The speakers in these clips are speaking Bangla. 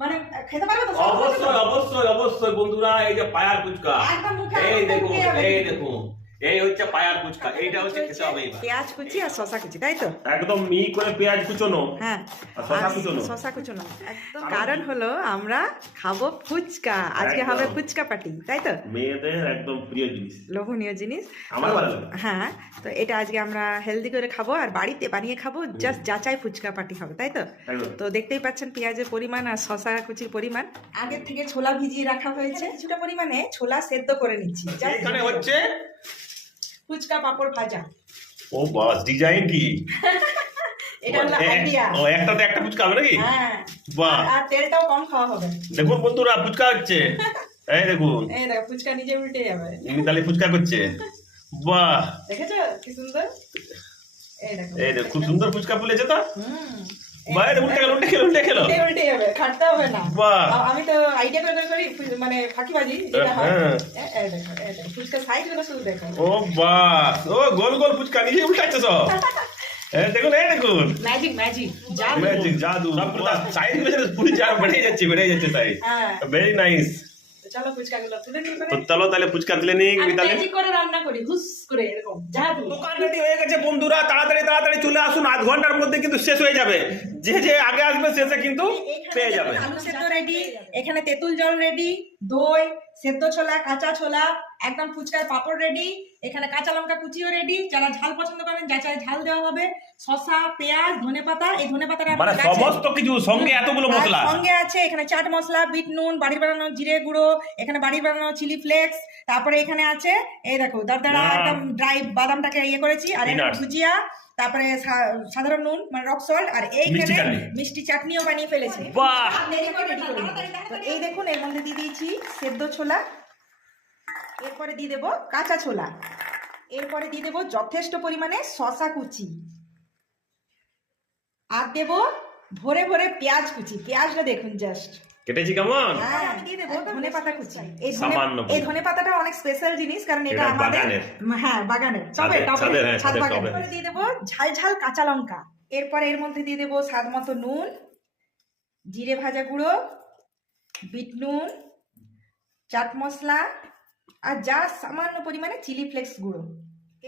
মানে খেতে পারবে তো? অবশ্যই অবশ্যই অবশ্যই বন্ধুরা, এই যে পায়ার ফুচকা, একদম মুখে এই আনন্দ দেখুন উঠে যাবে। এই দেখুন, এই হচ্ছে পায়ার ফুচকা, এইটা হচ্ছে খেতে হবে এবার। পেঁয়াজ কুচি আর শসা কুচি, তাই তো? একদম মিহি করে পেঁয়াজ কুচোনো হ্যাঁ, আর শসা কুচোনো। শসা কুচোনো একদম। কারণ হলো আমরা খাবো ফুচকা, আজকে একদম। হবে ফুচকা পার্টি, তাই তো? মেয়েদের একদম প্রিয় জিনিস, লোভনীয় জিনিস। আমার তো, ভালো লাগে। হ্যাঁ, তো এটা আজকে আমরা হেলদি করে খাবো আর বাড়িতে বানিয়ে খাবো, জাস্ট যাচাই ফুচকা পার্টি হবে, তাই তো? একদম। তো দেখতেই পাচ্ছেন পেঁয়াজের পরিমাণ আর শসা কুচির পরিমাণ। আগের থেকে ছোলা ভিজিয়ে রাখা হয়েছে, কিছুটা পরিমাণে ছোলা সেদ্ধ করে নিচ্ছি। just এখানে হচ্ছে ফুচকা পাপড় ভাজা। ও বাস, ডিজাইন কি! এটা হলো আইডিয়া। ও একটাতে একটা ফুচকা হবে নাকি? হ্যাঁ, বাহ, আর তেলটাও কম খাওয়া হবে। দেখুন বন্ধুরা ফুচকা হচ্ছে, এই দেখুন এই দেখো ফুচকা নিজে উল্টে যাবে। মিতালি ফুচকা করছে। বাহ, দেখেছো কি সুন্দর? এই দেখো, এই দেখো খুব সুন্দর ফুচকা ফুলেছে তো। হুম, বাহ, এই দেখো, উল্টে গেল উল্টে গেল উল্টে গেল। উল্টে উল্টে যাবে, খাটতে হবে না। বাহ। আমি তো আইডিয়া করে করি, মানে ফাঁকিবাজি যেটা হয়। হ্যাঁ। এই দেখো, এই দেখো ফুচকা সাইজ গুলো শুধু দেখো। ও বাহ, ও গোল গোল ফুচকা নিজে উল্টাচ্ছে সব। এই দেখুন এই দেখুন, ম্যাজিক ম্যাজিক জাদু। ম্যাজিক জাদু, সবগুলো সাইজ গুলো পুরি চার বেড়ে যাচ্ছে সাইজ। হ্যাঁ, ভেরি নাইস। তো চলো ফুচকা গুলো তুলে নিই। তো চলো তাহলে ফুচকা তুলে নিই আমি মিতালি। ম্যাজিক করে রান্না করি, হুস করে এরকম জাদু। দোকান রেডি হয়ে গেছে বন্ধুরা, তাড়াতাড়ি তাড়াতাড়ি চলে আসুন, আধ ঘন্টার মধ্যে কিন্তু শেষ হয়ে যাবে। যে যে আগে আসবে শেষে কিন্তু পেয়ে যাবে। আলু সেদ্ধ রেডি, এখানে তেঁতুল জল রেডি, দই, সেদ্ধ ছোলা, কাঁচা ছোলা, একদম ফুচকার পাপড় রেডি, এখানে কাঁচা লঙ্কা কুচিও রেডি, যারা ঝাল পছন্দ করেন যাচাই ঝাল দেওয়া হবে, শসা, পেঁয়াজ, ধনেপাতা। এই ধনেপাতাটা মানে সমস্ত কিছু সঙ্গে এতগুলো মশলা। সঙ্গে আছে এখানে চাট মশলা, বিট নুন, বাড়ির বানানো জিরে গুঁড়ো, এখানে বাড়ির বানানো চিলি ফ্লেক্স, তারপরে এখানে আছে এই দেখো দরদরা একদম ড্রাই বাদামটাকে ইয়ে করেছি, আর এখানে Peanuts। ভুজিয়া, তারপরে সাধারণ নুন মানে রক সল্ট, আর এইখানে মিষ্টি চাটনিও বানিয়ে ফেলেছি। বাহ, রেডি করে তো এই দেখুন এর মধ্যে দিয়ে দিয়েছি সেদ্ধ ছোলা, এরপরে দিয়ে দেবো কাঁচা ছোলা, এরপরে দিয়ে দেবো যথেষ্ট পরিমাণে শসা কুচি, আর দেবো ভরে ভরে পেঁয়াজ কুচি। পেঁয়াজটা দেখুন জাস্ট। কেটেছি কেমন? হ্যাঁ, আমি দিয়ে দেবো ধনেপাতা কুচি। সামান্য এই ধনেপাতাটা অনেক স্পেশাল জিনিস, কারণ এটা এটা আমাদের বাগানের। হ্যাঁ বাগানের ছাদের, ছাদের, হ্যাঁ, ছাদ ছাদের বাগানের। টবে। এরপরে দিয়ে দেবো ঝাল ঝাল কাঁচা লঙ্কা, এরপরে এর মধ্যে দিয়ে দেবো স্বাদ মতো নুন, জিরে ভাজা গুঁড়ো, বিট নুন, চাট মশলা, আর যা সামান্য পরিমাণে চিলি ফ্লেক্স গুঁড়ো।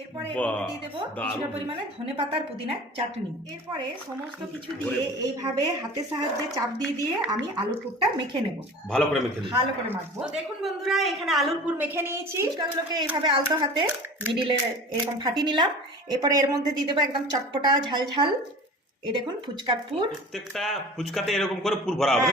এরপরে এর মধ্যে দিয়ে দেবো কিছুটা পরিমাণে ধনেপাতার পুদিনার চাটনি। এরপরে সমস্ত কিছু দিয়ে এইভাবে হাতের সাহায্যে চাপ দিয়ে দিয়ে আমি আলুর পুরটা মেখে নেব। ভালো করে মেখে দিই। ভালো করে মাখবো। তো দেখুন বন্ধুরা এখানে আলুর পুর মেখে নিয়েছি, ফুচকাগুলোকে এইভাবে আলতো হাতে মিডিলে এরকম ফাটিয়ে নিলাম। এরপরে এর মধ্যে দিয়ে দেবো একদম চটপটা ঝাল ঝাল এই দেখুন ফুচকার পুর। প্রত্যেকটা ফুচকাতে এরকম করে পুর ভরা হবে।